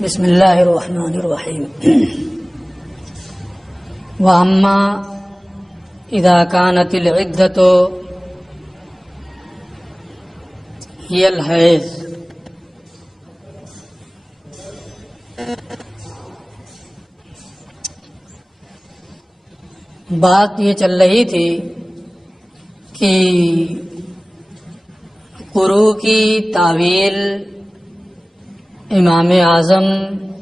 بسم اللہ الرحمن الرحیم واما اذا كانت العدۃ هي الحیض بات یہ چل رہی تھی کہ قروء کی تعویل امام اعظم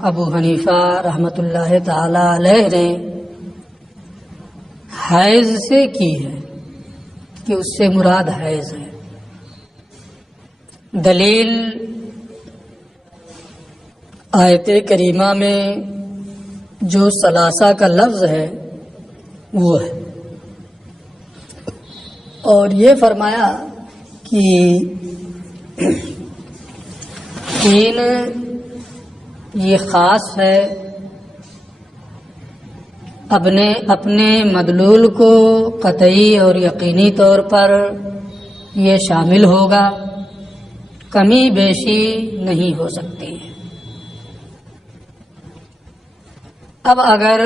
ابو حنیفہ رحمۃ اللہ تعالی علیہ نے حیض سے کی ہے کہ اس سے مراد حیض ہے۔ دلیل آیت کریمہ میں جو ثلاثہ کا لفظ ہے وہ ہے، اور یہ فرمایا کہ تین یہ خاص ہے، اپنے مدلول کو قطعی اور یقینی طور پر یہ شامل ہوگا، کمی بیشی نہیں ہو سکتی ہے۔ اب اگر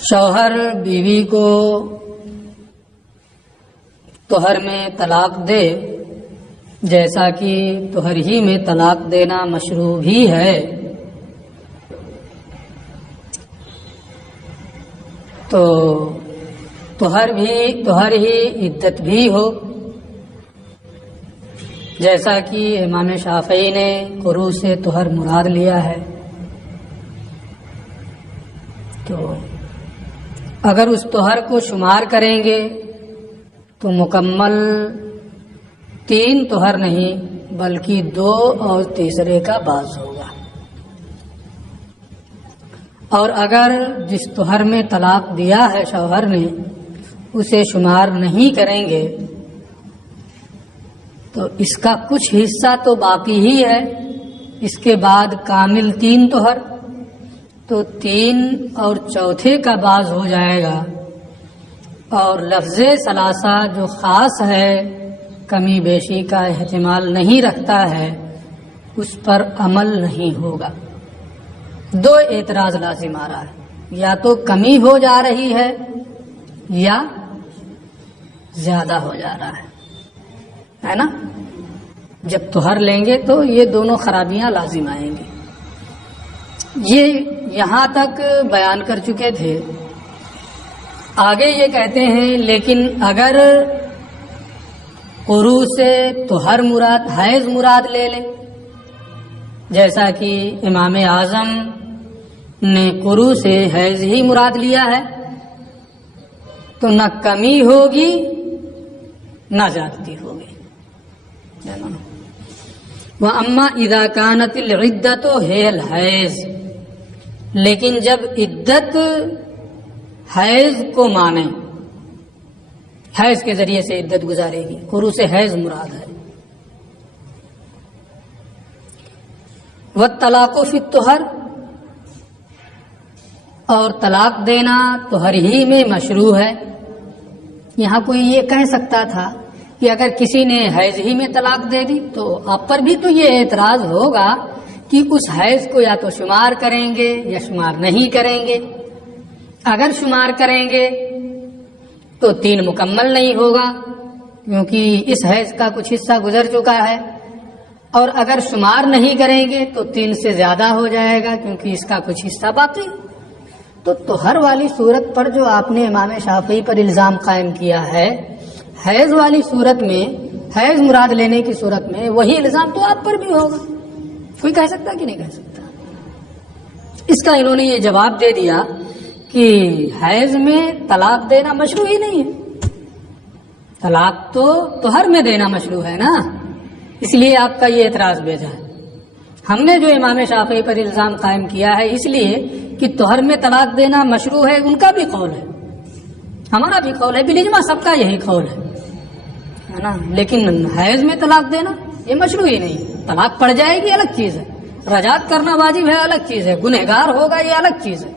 شوہر بیوی کو طہر میں طلاق دے، جیسا کہ طہر ہی میں طلاق دینا مشروع بھی ہے، تو طہر ہی عدت بھی ہو، جیسا کہ امام شافعی نے قروء سے طہر مراد لیا ہے۔ تو اگر اس طہر کو شمار کریں گے تو مکمل 3 طہر نہیں بلکہ 2 اور تیسرے کا بعض ہوگا، اور اگر جس طہر میں طلاق دیا ہے شوہر نے اسے شمار نہیں کریں گے تو اس کا کچھ حصہ تو باقی ہی ہے، اس کے بعد کامل 3 طہر، تو 3 اور چوتھے کا بعض ہو جائے گا، اور لفظ ثلاثہ جو خاص ہے، کمی بیشی کا احتمال نہیں رکھتا ہے، اس پر عمل نہیں ہوگا۔ 2 اعتراض لازم آ رہا ہے، یا تو کمی ہو جا رہی ہے یا زیادہ ہو جا رہا ہے نا؟ جب طہر لیں گے تو یہ دونوں خرابیاں لازم آئیں گی۔ یہ یہاں تک بیان کر چکے تھے، آگے یہ کہتے ہیں لیکن اگر قروء سے طہر مراد حیض مراد لے لیں، جیسا کہ امام اعظم نے قروء سے حیض ہی مراد لیا ہے، تو نہ کمی ہوگی نہ زیادتی ہوگی۔ وَأَمَّا إِذَا كَانَتِ الْعِدَّةُ هِيَ الْحَيْض، لیکن جب عدت حیض کو مانے، حیض کے ذریعے سے عدت گزارے گی، قروء سے حیض مراد ہے۔ وَالطَّلَاقُ فِي الطُّهْرِ، اور طلاق دینا طہر ہی میں مشروع ہے۔ یہاں کوئی یہ کہہ سکتا تھا کہ اگر کسی نے حیض ہی میں طلاق دے دی تو آپ پر بھی تو یہ اعتراض ہوگا کہ اس حیض کو یا تو شمار کریں گے یا شمار نہیں کریں گے۔ اگر شمار کریں گے تو 3 مکمل نہیں ہوگا کیونکہ اس حیض کا کچھ حصہ گزر چکا ہے، اور اگر شمار نہیں کریں گے تو 3 سے زیادہ ہو جائے گا کیونکہ اس کا کچھ حصہ باقی۔ تو طہر والی صورت پر جو آپ نے امام شافعی پر الزام قائم کیا ہے، حیض والی صورت میں، حیض مراد لینے کی صورت میں وہی الزام تو آپ پر بھی ہوگا۔ کوئی کہہ سکتا کہ نہیں کہہ سکتا؟ اس کا انہوں نے یہ جواب دے دیا کہ حیض میں طلاق دینا مشروع ہی نہیں ہے، طلاق تو طہر میں دینا مشروع ہے نا، اس لیے آپ کا یہ اعتراض بھیجا ہے۔ ہم نے جو امام شافعی پر الزام قائم کیا ہے اس لیے کہ طہر میں طلاق دینا مشروع ہے، ان کا بھی قول ہے، ہمارا بھی قول ہے، بالاجماع سب کا یہی قول ہے نا، لیکن حیض میں طلاق دینا یہ مشروع ہی نہیں، طلاق پڑ جائے گی الگ چیز ہے، رجعت کرنا واجب ہے الگ چیز ہے، گنہگار ہوگا یہ الگ چیز ہے،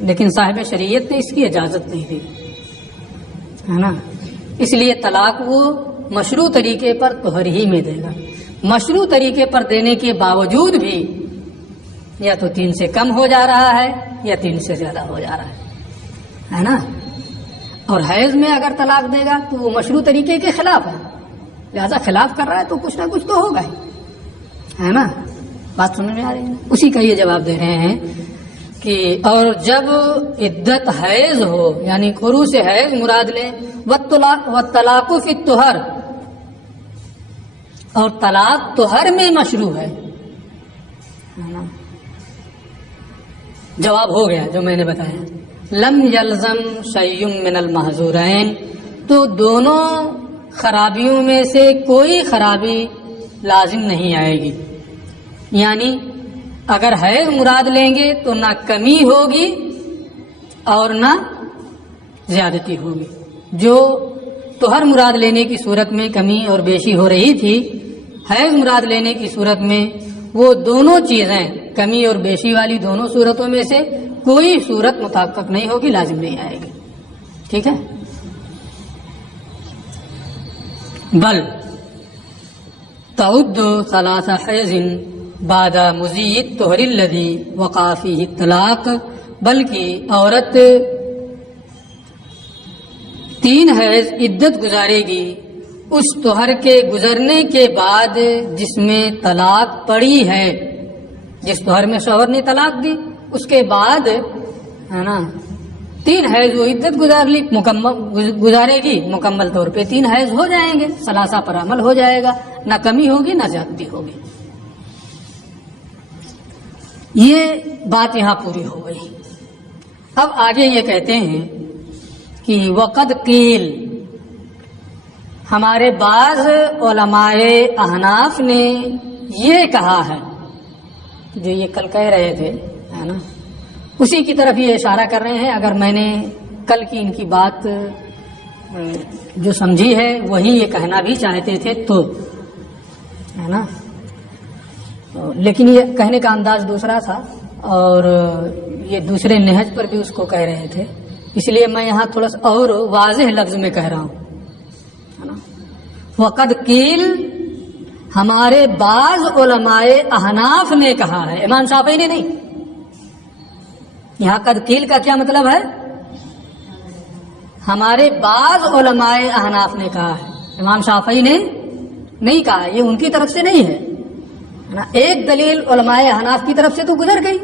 لیکن صاحب شریعت نے اس کی اجازت نہیں دی ہے نا، اس لیے طلاق وہ مشروع طریقے پر طہر ہی میں دے گا۔ مشروع طریقے پر دینے کے باوجود بھی یا تو 3 سے کم ہو جا رہا ہے یا 3 سے زیادہ ہو جا رہا ہے نا، اور حیض میں اگر طلاق دے گا تو وہ مشروع طریقے کے خلاف ہے، لہذا خلاف کر رہا ہے تو کچھ نہ کچھ تو ہوگا ہی، ہے نا۔ بات سمجھ میں آ رہی ہے؟ اسی کا یہ جواب دے رہے ہیں کہ اور جب عدت حیض ہو یعنی قروء سے حیض مراد لیں، والطلاق فی الطہر، اور طلاق طہر میں مشروع ہے نا۔ جواب ہو گیا جو میں نے بتایا، لم یلزم شیء من المحظورین، تو دونوں خرابیوں میں سے کوئی خرابی لازم نہیں آئے گی، یعنی اگر حیض مراد لیں گے تو نہ کمی ہوگی اور نہ زیادتی ہوگی۔ جو طہر مراد لینے کی صورت میں کمی اور بیشی ہو رہی تھی، حیض مراد لینے کی صورت میں وہ دونوں چیزیں کمی اور بیشی والی دونوں صورتوں میں سے کوئی صورت متحقق نہیں ہوگی، لازم نہیں آئے گی، ٹھیک ہے۔ بل تعد ثلاث حیض بعد مزید الطہر الذی وقع فیہ الطلاق، بلکہ عورت 3 حیض عدت گزارے گی اس طہر کے گزرنے کے بعد جس میں طلاق پڑی ہے، جس طہر میں شوہر نے طلاق دی اس کے بعد ہے نا 3 حیض وہ عدت گزار لی، گزارے گی، مکمل طور پہ 3 حیض ہو جائیں گے، ثلاثہ پر عمل ہو جائے گا، نہ کمی ہوگی نہ زیادتی ہوگی۔ یہ بات یہاں پوری ہو گئی۔ اب آگے یہ کہتے ہیں کہ وقد قیل، ہمارے بعض علماء احناف نے یہ کہا ہے، جو یہ کل کہہ رہے تھے ہے نا، اسی کی طرف یہ اشارہ کر رہے ہیں۔ اگر میں نے کل کی ان کی بات جو سمجھی ہے وہی یہ کہنا بھی چاہتے تھے تو ہے نا، لیکن یہ کہنے کا انداز دوسرا تھا اور یہ دوسرے نہج پر بھی اس کو کہہ رہے تھے، اس لیے میں یہاں تھوڑا سا اور واضح لفظ میں کہہ رہا ہوں ہے نا۔ وقد قیل، ہمارے بعض علماء احناف نے کہا ہے، امام شافعی نے نہیں۔ یہاں قد قیل کا کیا مطلب ہے؟ ہمارے بعض علماء احناف نے کہا ہے، امام شافعی نے نہیں کہا، یہ ان کی طرف سے نہیں ہے نا۔ ایک دلیل علماء احناف کی طرف سے تو گزر گئی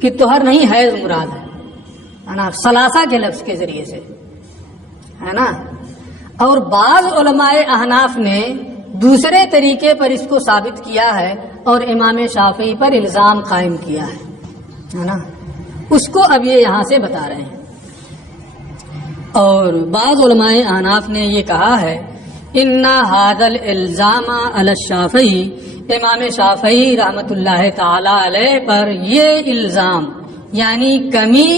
کہ طہر نہیں حیض مراد ہے نا، ثلاثہ کے لفظ کے ذریعے سے ہے نا، اور بعض علماء احناف نے دوسرے طریقے پر اس کو ثابت کیا ہے اور امام شافعی پر الزام قائم کیا ہے نا، اس کو اب یہ یہاں سے بتا رہے ہیں۔ اور بعض علماء احناف نے یہ کہا ہے ان ھذا الالزام علی الشافعی، امام شافعی رحمۃ اللہ تعالی علیہ پر یہ الزام یعنی کمی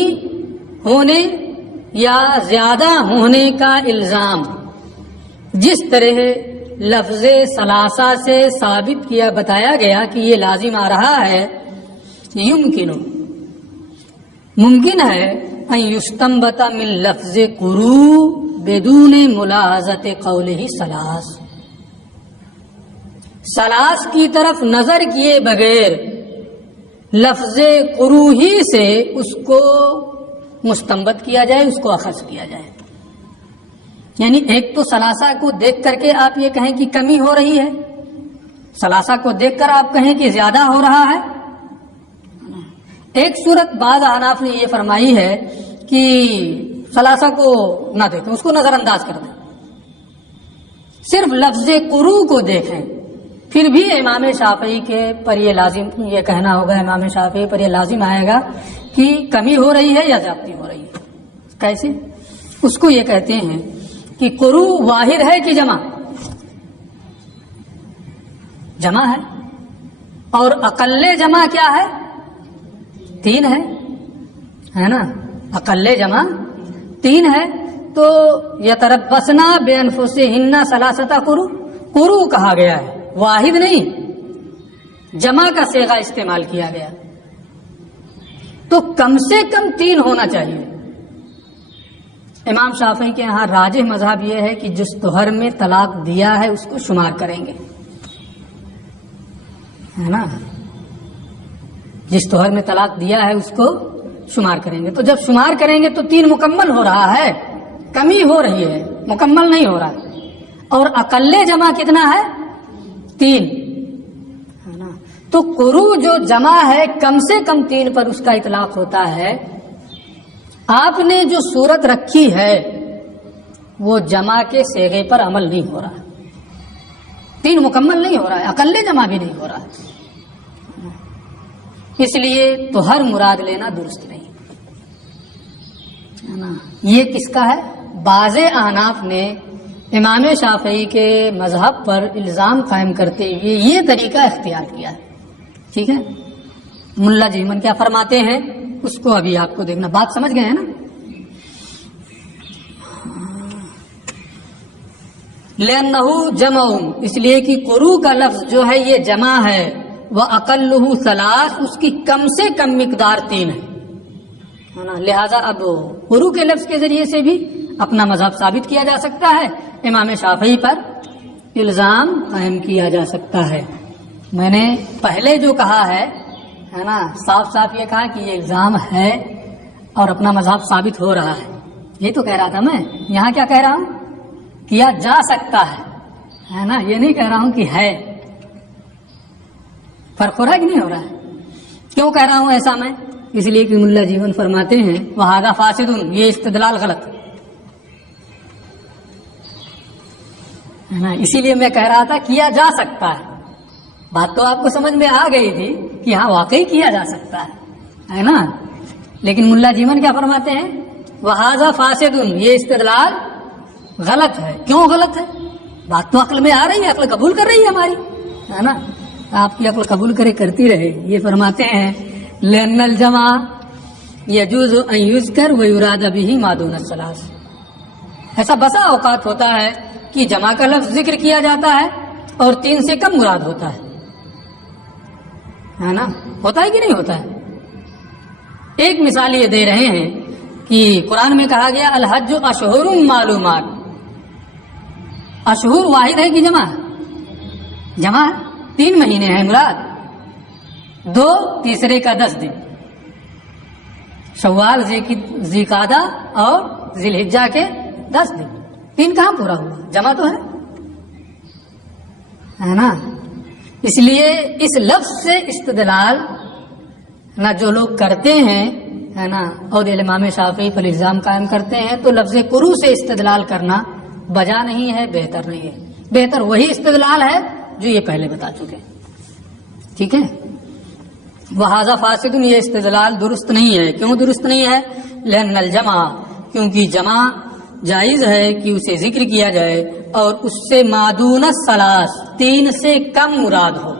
ہونے یا زیادہ ہونے کا الزام جس طرح لفظ ثلاثہ سے ثابت کیا بتایا گیا کہ یہ لازم آ رہا ہے، ممکن ہے ان یستنبط من لفظ قروء بدون ملاحظت قولہ ثلاث کی طرف نظر کیے بغیر لفظ قروء ہی سے اس کو مستنبط کیا جائے، اس کو اخذ کیا جائے۔ یعنی ایک تو ثلاثہ کو دیکھ کر کے آپ یہ کہیں کہ کمی ہو رہی ہے، ثلاثہ کو دیکھ کر آپ کہیں کہ زیادہ ہو رہا ہے۔ ایک صورت بعض احناف نے یہ فرمائی ہے کہ ثلاثہ کو نہ دیکھیں، اس کو نظر انداز کر دیں، صرف لفظ قروء کو دیکھیں، پھر بھی امام شافعی کے پر یہ لازم یہ کہنا ہوگا، امام شافعی پر یہ لازم آئے گا کہ کمی ہو رہی ہے یا زیادتی ہو رہی ہے۔ کیسے؟ اس کو یہ کہتے ہیں کہ قروء واحد ہے کہ جمع؟ جمع ہے، اور اقل جمع کیا ہے؟ 3 ہے نا، اقل جمع 3 ہے، تو یتربصنا بانفسہن ثلاثۃ قروء، قروء کہا گیا ہے، واحد نہیں جمع کا صیغہ استعمال کیا گیا تو کم سے کم 3 ہونا چاہیے. امام شافعی کے یہاں راجح مذہب یہ ہے کہ جس طہر میں طلاق دیا ہے اس کو شمار کریں گے، ہے نا، جس طہر میں طلاق دیا ہے اس کو شمار کریں گے. تو جب شمار کریں گے تو 3 مکمل ہو رہا ہے، کمی ہو رہی ہے، مکمل نہیں ہو رہا ہے. اور اقل جمع کتنا ہے؟ 3، ہے نا. تو قروء جو جمع ہے کم سے کم 3 پر اس کا اطلاق ہوتا ہے. آپ نے جو صورت رکھی ہے وہ جمع کے صیغے پر عمل نہیں ہو رہا، 3 مکمل نہیں ہو رہا ہے، اقل جمع بھی نہیں ہو رہا ہے. اس لیے تو ہر مراد لینا درست نہیں ہے نا. یہ کس کا ہے؟ بعض احناف نے امام شافعی کے مذہب پر الزام قائم کرتے ہوئے یہ طریقہ اختیار کیا ہے. ٹھیک ہے، ملا جیمن کیا فرماتے ہیں اس کو ابھی آپ کو دیکھنا. بات سمجھ گئے ہیں نا؟ لأنہ جمع، اس لیے کہ قروء کا لفظ جو ہے یہ جمع ہے. وَأَقَلُّهُ 3، اس کی کم سے کم مقدار 3 ہے نا. لہذا اب قروء کے لفظ کے ذریعے سے بھی اپنا مذہب ثابت کیا جا سکتا ہے، امام شافعی پر الزام قائم کیا جا سکتا ہے. میں نے پہلے جو کہا ہے نا، صاف صاف یہ کہا کہ یہ الزام ہے اور اپنا مذہب ثابت ہو رہا ہے. یہ تو کہہ رہا تھا میں. یہاں کیا کہہ رہا ہوں؟ کیا جا سکتا ہے نا. یہ نہیں کہہ رہا ہوں کہ ہے. فرق ہو رہا ہے کہ نہیں ہو رہا ہے؟ کیوں کہہ رہا ہوں ایسا میں؟ اس لیے کہ ملا جیون فرماتے ہیں وَهَذَا فَاسِدٌ، یہ استدلال غلط ہے نا. اسی لیے میں کہہ رہا تھا کیا جا سکتا ہے. بات تو آپ کو سمجھ میں آ گئی تھی کہ ہاں واقعی کیا جا سکتا ہے نا. لیکن ملا جیون کیا فرماتے ہیں؟ وَهَذَا فَاسِدٌ، یہ استدلال غلط ہے. کیوں غلط ہے؟ بات تو عقل میں آ رہی ہے، عقل قبول کر رہی ہے ہماری، ہے نا. آپ کی عقل قبول کرتی رہے. یہ فرماتے ہیں لأن الجمع يجوز ان يذكر ويراد به ما دون الثلاث. ایسا بسا اوقات ہوتا ہے کہ جمع کا لفظ ذکر کیا جاتا ہے اور 3 سے کم مراد ہوتا ہے نا. ہوتا ہے کہ نہیں ہوتا ہے؟ ایک مثال یہ دے رہے ہیں کہ قرآن میں کہا گیا الحج اشہر معلومات. اشہر واحد ہے کہ جمع؟ جمع 3 مہینے ہیں مراد، 2 تیسرے کا 10 دن، شوال ذیقعدہ اور ذی الحجہ کے 10 دن. 3 کہاں پورا ہوا؟ جمع تو ہے نا. اس لیے اس لفظ سے استدلال نہ جو لوگ کرتے ہیں ہے نا اور امام شافعی پر الزام قائم کرتے ہیں تو لفظ قروء سے استدلال کرنا بجا نہیں ہے، بہتر نہیں ہے. بہتر وہی استدلال ہے جو یہ پہلے بتا چکے. ٹھیک ہے، وَهَذَا فَاسِدٌ، یہ استدلال درست نہیں ہے. کیوں درست نہیں ہے؟ لأن الجمع، کیونکہ جمع جائز ہے کہ اسے ذکر کیا جائے اور اس سے مادون الثلاث، 3 سے کم مراد ہو.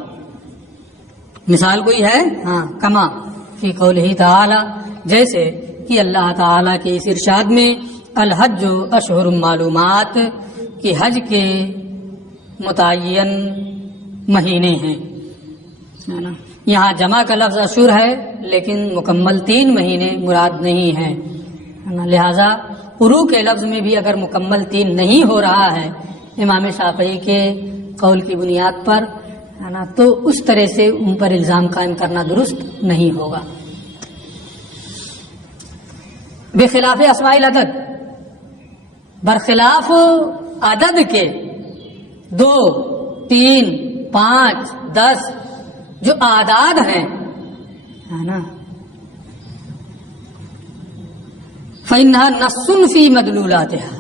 مثال کوئی ہے؟ ہاں، کما فی قولہ تعالی، جیسے کہ اللہ تعالی کے اس ارشاد میں الحج اشہر معلومات، کہ حج کے متعین مہینے ہیں. یہاں جمع کا لفظ اشہر ہے لیکن مکمل 3 مہینے مراد نہیں ہے. لہذا قروء کے لفظ میں بھی اگر مکمل 3 نہیں ہو رہا ہے امام شافعی کے قول کی بنیاد پر ہے نا، تو اس طرح سے ان پر الزام قائم کرنا درست نہیں ہوگا. بخلاف اسماء العدد، برخلاف عدد کے 2 3 5 10 جو اعداد ہیں ہے نا، فإنها نص فی مدلولاتها،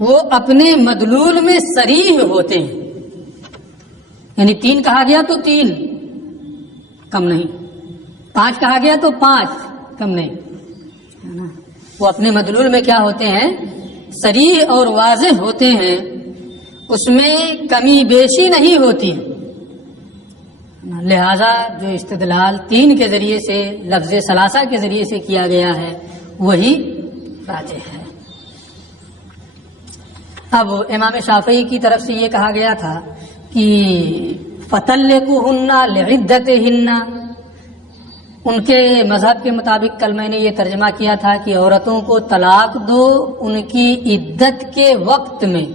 وہ اپنے مدلول میں صریح ہوتے ہیں. یعنی 3 کہا گیا تو 3 کم نہیں، 5 کہا گیا تو 5 کم نہیں ہے نا. وہ اپنے مدلول میں کیا ہوتے ہیں؟ صریح اور واضح ہوتے ہیں، اس میں کمی بیشی نہیں ہوتی. لہذا جو استدلال 3 کے ذریعے سے لفظ ثلاثہ کے ذریعے سے کیا گیا ہے وہی راجح ہے. اب امام شافعی کی طرف سے یہ کہا گیا تھا کہ فَطَلِّقُوهُنَّ لِعِدَّتِهِنَّ، ان کے مذہب کے مطابق کل میں نے یہ ترجمہ کیا تھا کہ عورتوں کو طلاق دو ان کی عدت کے وقت میں،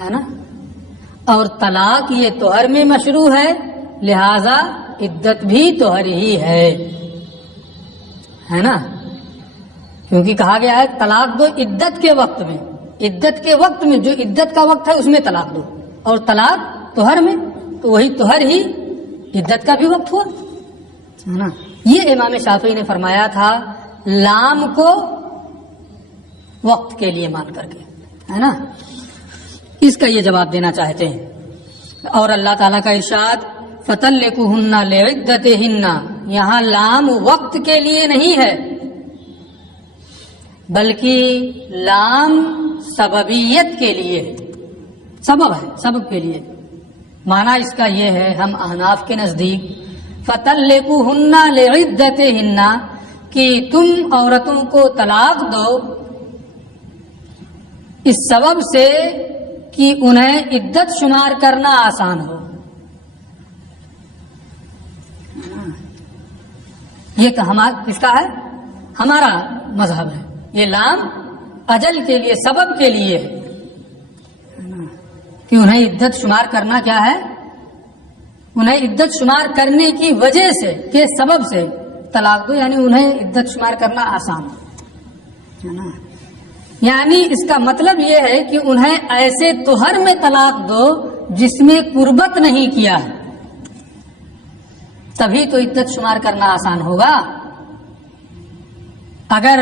ہے نا، اور طلاق یہ طہر میں مشروع ہے، لہذا عدت بھی طہر ہی ہے نا، کیونکہ کہا گیا ہے طلاق دو عدت کے وقت میں، عدت کے وقت میں جو عدت کا وقت ہے اس میں طلاق دو، اور طلاق طہر میں تو وہی طہر ہی عدت کا بھی وقت ہوا ہے نا۔ یہ امام شافعی نے فرمایا تھا لام کو وقت کے لیے مان کر کے، ہے نا، اس کا یہ جواب دینا چاہتے ہیں۔ اور اللہ تعالیٰ کا ارشاد فَطَلِّقُوهُنَّ لِعِدَّتِهِنَّ، یہاں لام وقت کے لیے نہیں ہے بلکہ لام سببیت کے لیے ہے، سبب ہے، سبب کے لیے۔ معنی اس کا یہ ہے ہم احناف کے نزدیک فَطَلِّقُوهُنَّ لِعِدَّتِهِنَّ کہ تم عورتوں کو طلاق دو اس سبب سے کہ انہیں عدت شمار کرنا آسان ہو۔ یہ تو کس کا ہے؟ ہمارا مذہب ہے۔ یہ لام اجل کے لیے، سبب کے لیے ہے کہ انہیں عدت شمار کرنا کیا ہے، انہیں عدت شمار کرنے کی وجہ سے، کے سبب سے طلاق دو، یعنی انہیں عدت شمار کرنا آسان ہے نا۔ یعنی اس کا مطلب یہ ہے کہ انہیں ایسے طہر میں طلاق دو جس میں قربت نہیں کیا ہے، تبھی تو عدت شمار کرنا آسان ہوگا۔ اگر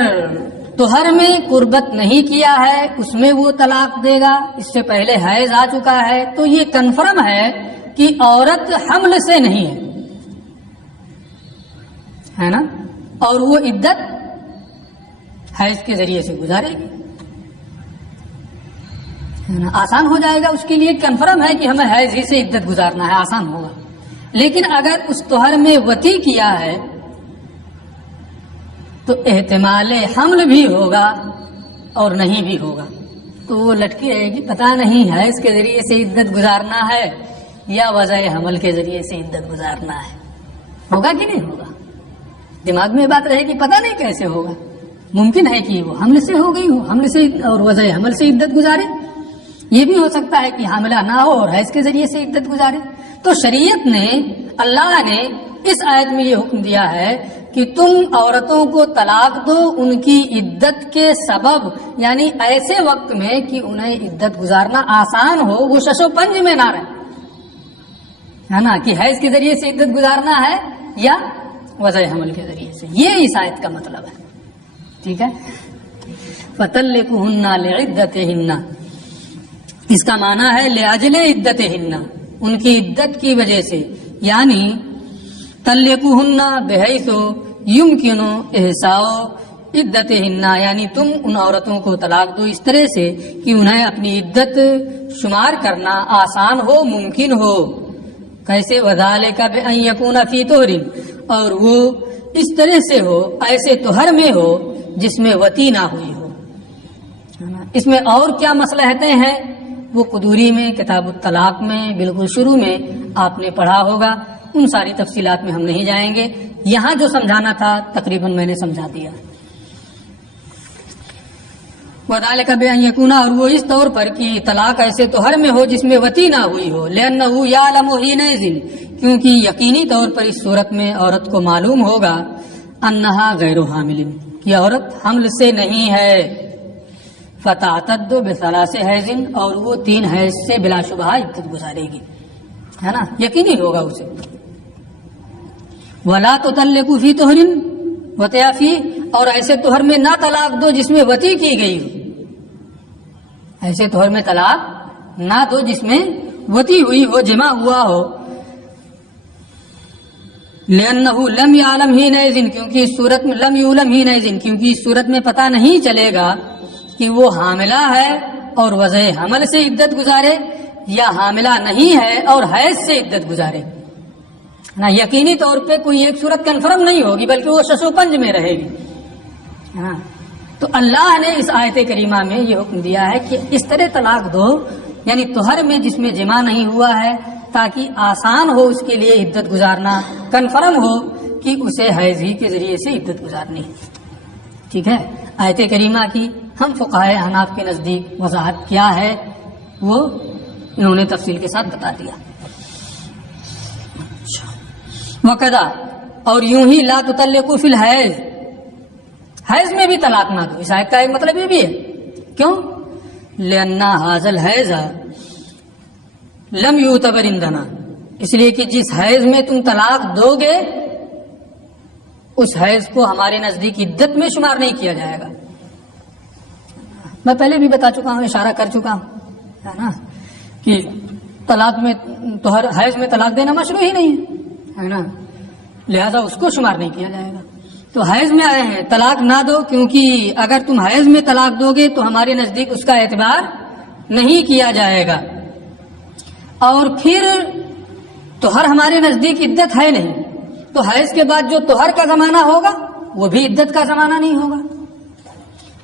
طہر میں قربت نہیں کیا ہے اس میں وہ طلاق دے گا، اس سے پہلے حیض آ چکا ہے، تو یہ کنفرم ہے کہ عورت حمل سے نہیں ہے نا، اور وہ عدت حیض کے ذریعے سے گزارے گی، آسان ہو جائے گا اس کے لیے، کنفرم ہے کہ ہمیں حیض ہی سے عدت گزارنا ہے، آسان ہوگا۔ لیکن اگر اس طہر میں وطی کیا ہے تو احتمال حمل بھی ہوگا اور نہیں بھی ہوگا، تو وہ لٹکی رہے گی، پتہ نہیں حیض کے ذریعے سے عدت گزارنا ہے یا وضع حمل کے ذریعے سے عدت گزارنا ہے، ہوگا کہ نہیں ہوگا، دماغ میں بات رہے گی، پتہ نہیں کیسے ہوگا۔ ممکن ہے کہ وہ حمل سے ہو گئی ہو، حمل سے اور وضع حمل سے عدت گزارے، یہ بھی ہو سکتا ہے کہ حاملہ نہ ہو اور حیض کے ذریعے سے عدت گزارے۔ تو شریعت نے، اللہ نے اس آیت میں یہ حکم دیا ہے کہ تم عورتوں کو طلاق دو ان کی عدت کے سبب، یعنی ایسے وقت میں کہ انہیں عدت گزارنا آسان ہو، وہ شش و پنج میں نہ رہے، ہے نا، کہ حیض کے ذریعے سے عدت گزارنا ہے یا وضع حمل کے ذریعے سے، یہ اس آیت کا مطلب ہے، ٹھیک ہے۔ فَطَلِّقُوهُنَّ لِعِدَّتِهِنَّ، اس کا معنی ہے لِأَجْلِ عِدَّتِهِنَّ، ان کی عدت کی وجہ سے، یعنی طَلِّقُوهُنَّ بِحَيْثُ يُمْكِنُ إِحْصَاءُ عِدَّتِهِنَّ، یعنی تم ان عورتوں کو طلاق دو اس طرح سے کہ انہیں اپنی عدت شمار کرنا آسان ہو، ممکن ہو۔ کیسے؟ وَذَلِكَ بِأَنْ يَكُونَ فِي طُهْرٍ، اور وہ اس طرح سے ہو، ایسے طہر میں ہو جس میں وطی نہ ہوئی ہو۔ اس میں اور کیا مصلحتیں ہیں وہ قدوری میں، کتاب الطلاق میں بالکل شروع میں آپ نے پڑھا ہوگا، ان ساری تفصیلات میں ہم نہیں جائیں گے، یہاں جو سمجھانا تھا تقریباً میں نے سمجھا دیا۔ وَذَلِكَ بِأَنْ يَكُونَ، اور وہ اس طور پر کہ طلاق ایسے طہر میں ہو جس میں وطی نہ ہوئی ہو، لِأَنَّهُ يَعْلَمُ حِينَئِذٍ، کیونکہ یقینی طور پر اس صورت میں عورت کو معلوم ہوگا أَنَّهَا غَيْرُ حَامِلٍ، کہ عورت حمل سے نہیں ہے، فَتَعْتَدُّ بِثَلَاثِ حَیضٍ، اور وہ 3 حیض سے بلا شبہ عدت گزارے گی، ہے نا، یقینی ہوگا اسے۔ وَلَا تُطَلِّقُ فِي طُهْرٍ وَطِئَ فِيهِ، اور ایسے طہر میں نہ طلاق دو جس میں وطی کی گئی ہو، ایسے طہر میں طلاق نہ دو جس میں وطی ہوئی ہو، جمع ہوا ہو۔ لِأَنَّهُ لَمْ يَعْلَمْ حِينَئِذٍ، کیونکہ اس صورت میں لم يعلم حِينَئِذٍ، کیونکہ اس صورت میں پتہ نہیں چلے گا کہ وہ حاملہ ہے اور وضع حمل سے عدت گزارے یا حاملہ نہیں ہے اور حیض سے عدت گزارے نا، یقینی طور پہ کوئی ایک صورت کنفرم نہیں ہوگی بلکہ وہ شش و پنج میں رہے گی، ہاں۔ تو اللہ نے اس آیت کریمہ میں یہ حکم دیا ہے کہ اس طرح طلاق دو، یعنی طہر میں جس میں جمع نہیں ہوا ہے تاکہ آسان ہو اس کے لیے عدت گزارنا، کنفرم ہو کہ اسے حیض ہی کے ذریعے سے عدت گزارنی ہے. ٹھیک ہے. آیت کریمہ کی ہم فقہائے احناف کے نزدیک وضاحت کیا ہے وہ انہوں نے تفصیل کے ساتھ بتا دیا. وقدا، اور یوں ہی لا تطلقوا فی الحیض، حیض میں بھی طلاق نہ دو. اس آیت کا ایک مطلب یہ بھی ہے. کیوں؟ لأن هذا الحیض لم یعتبر عندنا، اس لیے کہ جس حیض میں تم طلاق دو گے اس حیض کو ہمارے نزدیک عدت میں شمار نہیں کیا جائے گا. میں پہلے بھی بتا چکا ہوں، اشارہ کر چکا ہوں، ہے نا، کہ طلاق میں حیض میں طلاق دینا مشروع ہی نہیں ہے نا، لہذا اس کو شمار نہیں کیا جائے گا. تو حیض میں آئے ہیں طلاق نہ دو، کیونکہ اگر تم حیض میں طلاق دو گے تو ہمارے نزدیک اس کا اعتبار نہیں کیا جائے گا، اور پھر طہر ہمارے نزدیک عدت ہے نہیں، تو حیض کے بعد جو طہر کا زمانہ ہوگا وہ بھی عدت کا زمانہ نہیں ہوگا.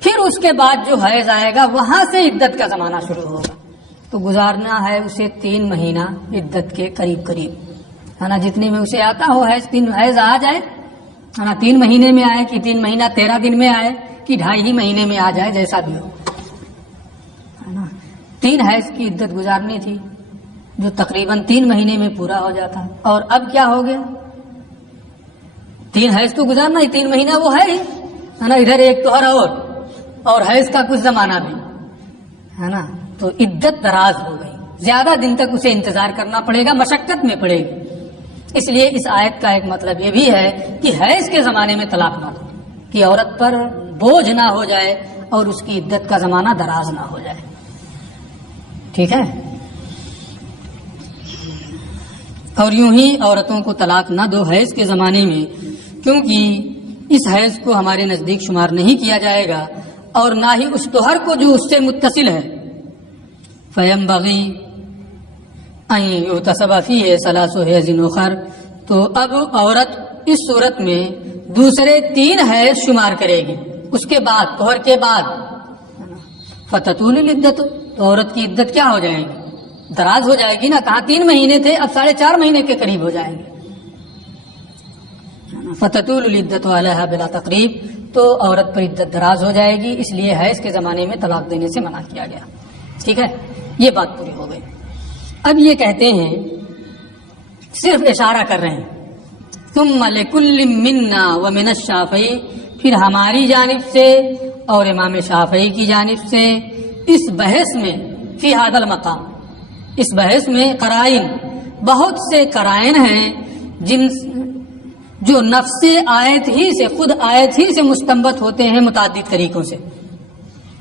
پھر اس کے بعد جو حیض آئے گا وہاں سے عدت کا زمانہ شروع ہوگا. تو گزارنا ہے اسے 3 مہینہ عدت کے قریب قریب، ہے نا، جتنے میں اسے آتا ہو حیض. 3 حیض آ جائے، ہے نا، 3 مہینے میں آئے کہ 3 مہینہ 13 دن میں آئے کہ 2.5 مہینے میں آ جائے، جیسا بھی ہو، ہے نا. 3 حیض کی عدت گزارنی تھی جو تقریباً 3 مہینے میں پورا ہو جاتا، اور اب کیا ہو گیا؟ 3 حیض تو گزارنا ہی، 3 مہینہ وہ ہے ہی، ہے نا، ادھر ایک طہر اور حیض کا کچھ زمانہ بھی، ہے نا. تو عدت دراز ہو گئی، زیادہ دن تک اسے انتظار کرنا پڑے گا، مشقت میں پڑے گی. اس لیے اس آیت کا ایک مطلب یہ بھی ہے کہ حیض کے زمانے میں طلاق نہ دو، کہ عورت پر بوجھ نہ ہو جائے اور اس کی عدت کا زمانہ دراز نہ ہو جائے. ٹھیک ہے. اور یوں ہی عورتوں کو طلاق نہ دو حیض کے زمانے میں، کیونکہ اس حیض کو ہمارے نزدیک شمار نہیں کیا جائے گا، اور نہ ہی اس طہر کو جو اس سے متصل ہے. فَيَنبَغِي أَن يُحْتَسَبَ فِيهِ ثَلَاثُ حَیضٍ أُخَرَ، تو اب عورت اس صورت میں دوسرے 3 حیض شمار کرے گی اس کے بعد، طہر کے بعد. فَتَطُولُ الْعِدَّةُ، تو عورت کی عدت کیا ہو جائے گی؟ دراز ہو جائے گی نا. کہاں 3 مہینے تھے، اب 4.5 مہینے کے قریب ہو جائیں گے. فَتَطُولُ الْعِدَّةُ عَلَيْهَا بِلَا تَقْرِيب، تو عورت پر عدت دراز ہو جائے گی، اس لیے حیض کے زمانے میں طلاق دینے سے منع کیا گیا. ٹھیک ہے، یہ بات پوری ہو گئی. اب یہ کہتے ہیں، صرف اشارہ کر رہے ہیں، ثُمَّ لِكُلٍّ مِنَّا وَمِنَ الشَّافِعِيِّ، پھر ہماری جانب سے اور امام شافعی کی جانب سے اس بحث میں، فی ھذا المقام، اس بحث میں قرائن، بہت سے قرائن ہیں جو نفس آیت ہی سے، خود آیت ہی سے مستنبط ہوتے ہیں متعدد طریقوں سے.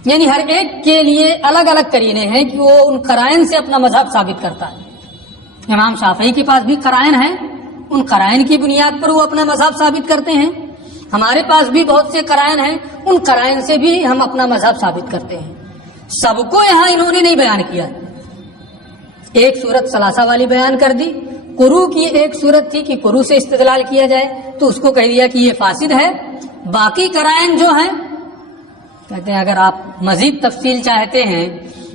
یعنی ہر ایک کے لیے الگ الگ قرینے ہیں کہ وہ ان قرائن سے اپنا مذہب ثابت کرتا ہے. امام شافعی کے پاس بھی قرائن ہیں، ان قرائن کی بنیاد پر وہ اپنا مذہب ثابت کرتے ہیں. ہمارے پاس بھی بہت سے قرائن ہیں، ان قرائن سے بھی ہم اپنا مذہب ثابت کرتے ہیں. سب کو یہاں انہوں نے نہیں بیان کیا. ایک صورت ثلاثہ والی بیان کر دی. قرو کی ایک صورت تھی کہ قرو سے استدلال کیا جائے، تو اس کو کہہ دیا کہ یہ فاسد ہے. باقی قرائن جو ہیں کہتے ہیں اگر آپ مزید تفصیل چاہتے ہیں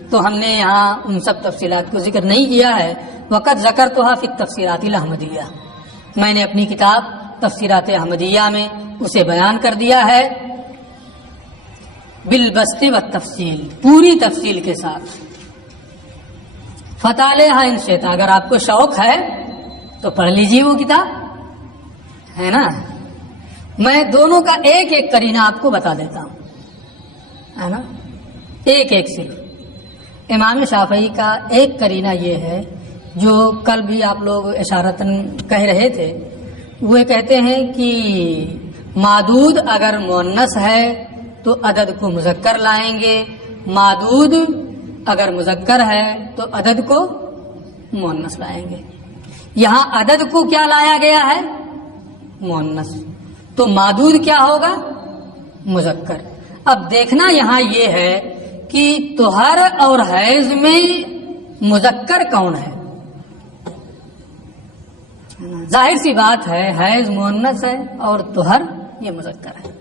تو ہم نے یہاں ان سب تفصیلات کو ذکر نہیں کیا ہے. وقت ذکرتها فی التفسیرات الاحمدیہ، میں نے اپنی کتاب تفسیرات احمدیہ میں اسے بیان کر دیا ہے بالبسط والتفصیل، پوری تفصیل کے ساتھ. فتالها ان شئت، اگر آپ کو شوق ہے تو پڑھ لیجیے وہ کتاب، ہے نا. میں دونوں کا ایک ایک قرینہ آپ کو بتا دیتا ہوں، ہے نا، ایک ایک صرف. امام شافعی کا ایک قرینہ یہ ہے جو کل بھی آپ لوگ اشارتاً کہہ رہے تھے. وہ کہتے ہیں کہ معدود اگر مؤنث ہے تو عدد کو مذکر لائیں گے، معدود اگر مذکر ہے تو عدد کو مؤنث لائیں گے. یہاں عدد کو کیا لایا گیا ہے؟ مؤنث. تو معدود کیا ہوگا؟ مذکر. اب دیکھنا یہاں یہ ہے کہ طہر اور حیض میں مذکر کون ہے؟ ظاہر سی بات ہے حیض مؤنث ہے اور طہر یہ مذکر ہے.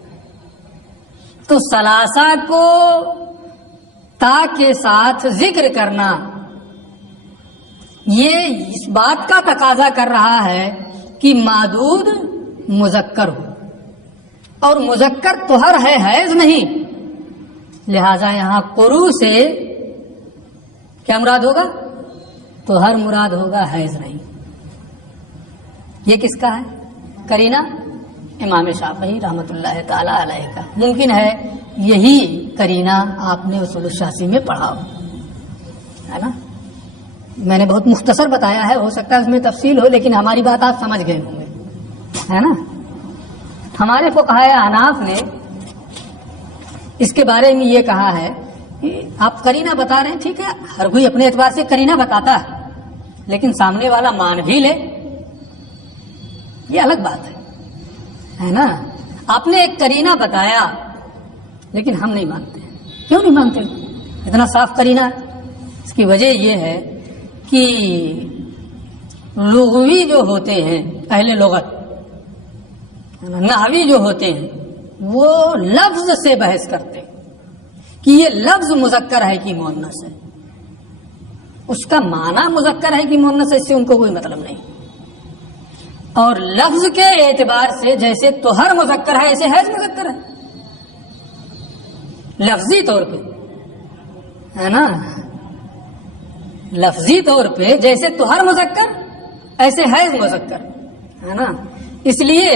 تو ثلاثہ کو تا کے ساتھ ذکر کرنا یہ اس بات کا تقاضا کر رہا ہے کہ مادود مذکر ہو، اور مذکر طہر ہے، حیض نہیں، لہذا یہاں قروء سے کیا مراد ہوگا؟ طہر مراد ہوگا، حیض نہیں۔ یہ کس کا ہے قرینہ؟ امام شافعی رحمۃ اللہ تعالی علیہ کا۔ ممکن ہے یہی قرینہ آپ نے اصول الشاسی میں پڑھا ہو، ہے نا؟ میں نے بہت مختصر بتایا ہے، ہو سکتا ہے اس میں تفصیل ہو، لیکن ہماری بات آپ سمجھ گئے ہوں گے، ہے نا؟ ہمارے فقہائے احناف نے اس کے بارے میں یہ کہا ہے کہ آپ قرینہ بتا رہے ہیں، ٹھیک ہے، ہر کوئی اپنے اعتبار سے قرینہ بتاتا ہے، لیکن سامنے والا مان بھی لے، یہ الگ بات ہے نا؟ آپ نے ایک قرینہ بتایا لیکن ہم نہیں مانتے۔ کیوں نہیں مانتے؟ اتنا صاف قرینہ ہے۔ اس کی وجہ یہ ہے کہ لغوی جو ہوتے ہیں، اہل لغت، نحوی جو ہوتے ہیں، وہ لفظ سے بحث کرتے کہ یہ لفظ مذکر ہے کہ مؤنث ہے، اس کا معنی مذکر ہے کہ مؤنث ہے، اس سے ان کو کوئی مطلب نہیں۔ اور لفظ کے اعتبار سے جیسے طہر مذکر ہے ایسے حیض مذکر ہے، لفظی طور پہ، ہے نا؟ لفظی طور پہ جیسے طہر مذکر ایسے حیض مذکر، ہے نا؟ اس لیے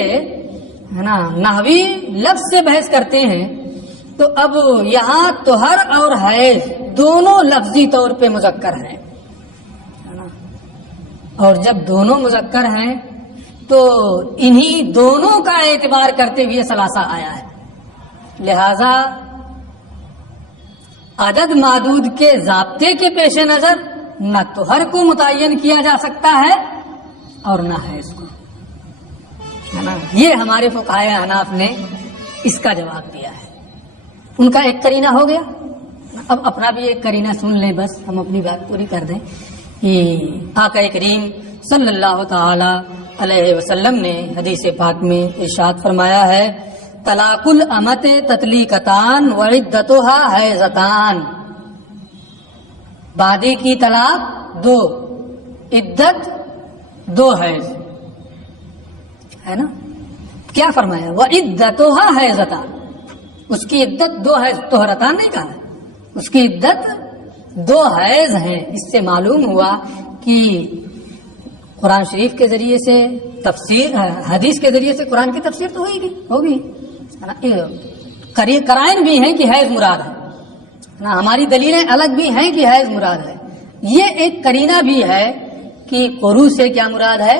ہے نا نحوی لفظ سے بحث کرتے ہیں، تو اب یہاں طہر اور حیض دونوں لفظی طور پہ مذکر ہیں، ہے نا؟ اور جب دونوں مذکر ہیں تو انہی دونوں کا اعتبار کرتے ہوئے ثلاثہ آیا ہے، لہذا عدد معدود کے ضابطے کے پیش نظر نہ طہر کو متعین کیا جا سکتا ہے اور نہ حیض کو، ہے نا؟ یہ ہمارے فقہائے احناف نے اس کا جواب دیا ہے۔ ان کا ایک قرینہ ہو گیا، اب اپنا بھی ایک قرینہ سن لیں، بس ہم اپنی بات پوری کر دیں کہ آقا کریم صلی اللہ تعالی علیہ وسلم نے حدیث پاک میں ارشاد فرمایا ہے، طلاق الامت تطلیقتان وعدتها حیضتان، بادی کی طلاق 2، عدت 2 حیض، ہے نا؟ کیا فرمایا؟ وعدتها حیضتان، اس کی عدت 2 حیض، طہرتان نہیں کہا، اس کی عدت 2 حیض ہیں۔ اس سے معلوم ہوا کہ قرآن شریف کے ذریعے سے تفسیر، حدیث کے ذریعے سے قرآن کی تفسیر تو ہوگی، قرائن بھی ہیں کہ حیض مراد ہے نا، ہماری دلیلیں الگ بھی ہیں کہ حیض مراد ہے۔ یہ ایک قرینہ بھی ہے کہ قروء سے کیا مراد ہے؟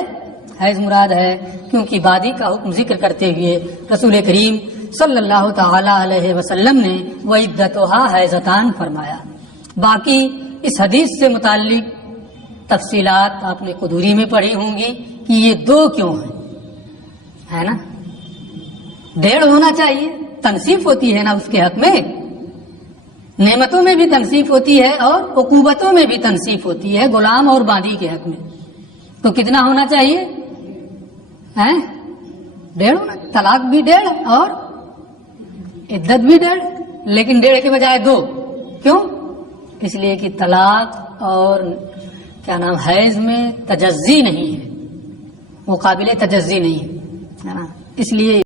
حیض مراد ہے، کیونکہ بادی کا حکم ذکر کرتے ہوئے رسول کریم صلی اللہ تعالی علیہ وسلم نے وعدتها حیضتان فرمایا۔ باقی اس حدیث سے متعلق تفصیلات آپ نے قدوری میں پڑھی ہوں گی کہ یہ 2 کیوں ہیں، ہے نا؟ 1.5 ہونا چاہیے، تنصیف ہوتی ہے نا اس کے حق میں، نعمتوں میں بھی تنصیف ہوتی ہے اور عقوبتوں میں بھی تنصیف ہوتی ہے، غلام اور باندی کے حق میں، تو کتنا ہونا چاہیے؟ 1.5 ہونا، طلاق بھی 1.5 اور عدت بھی 1.5، لیکن 1.5 کے بجائے 2، کیوں؟ اس لیے کہ طلاق اور کیا نام حیض میں تجزی نہیں ہے، وہ قابل تجزی نہیں ہے نا، اس لیے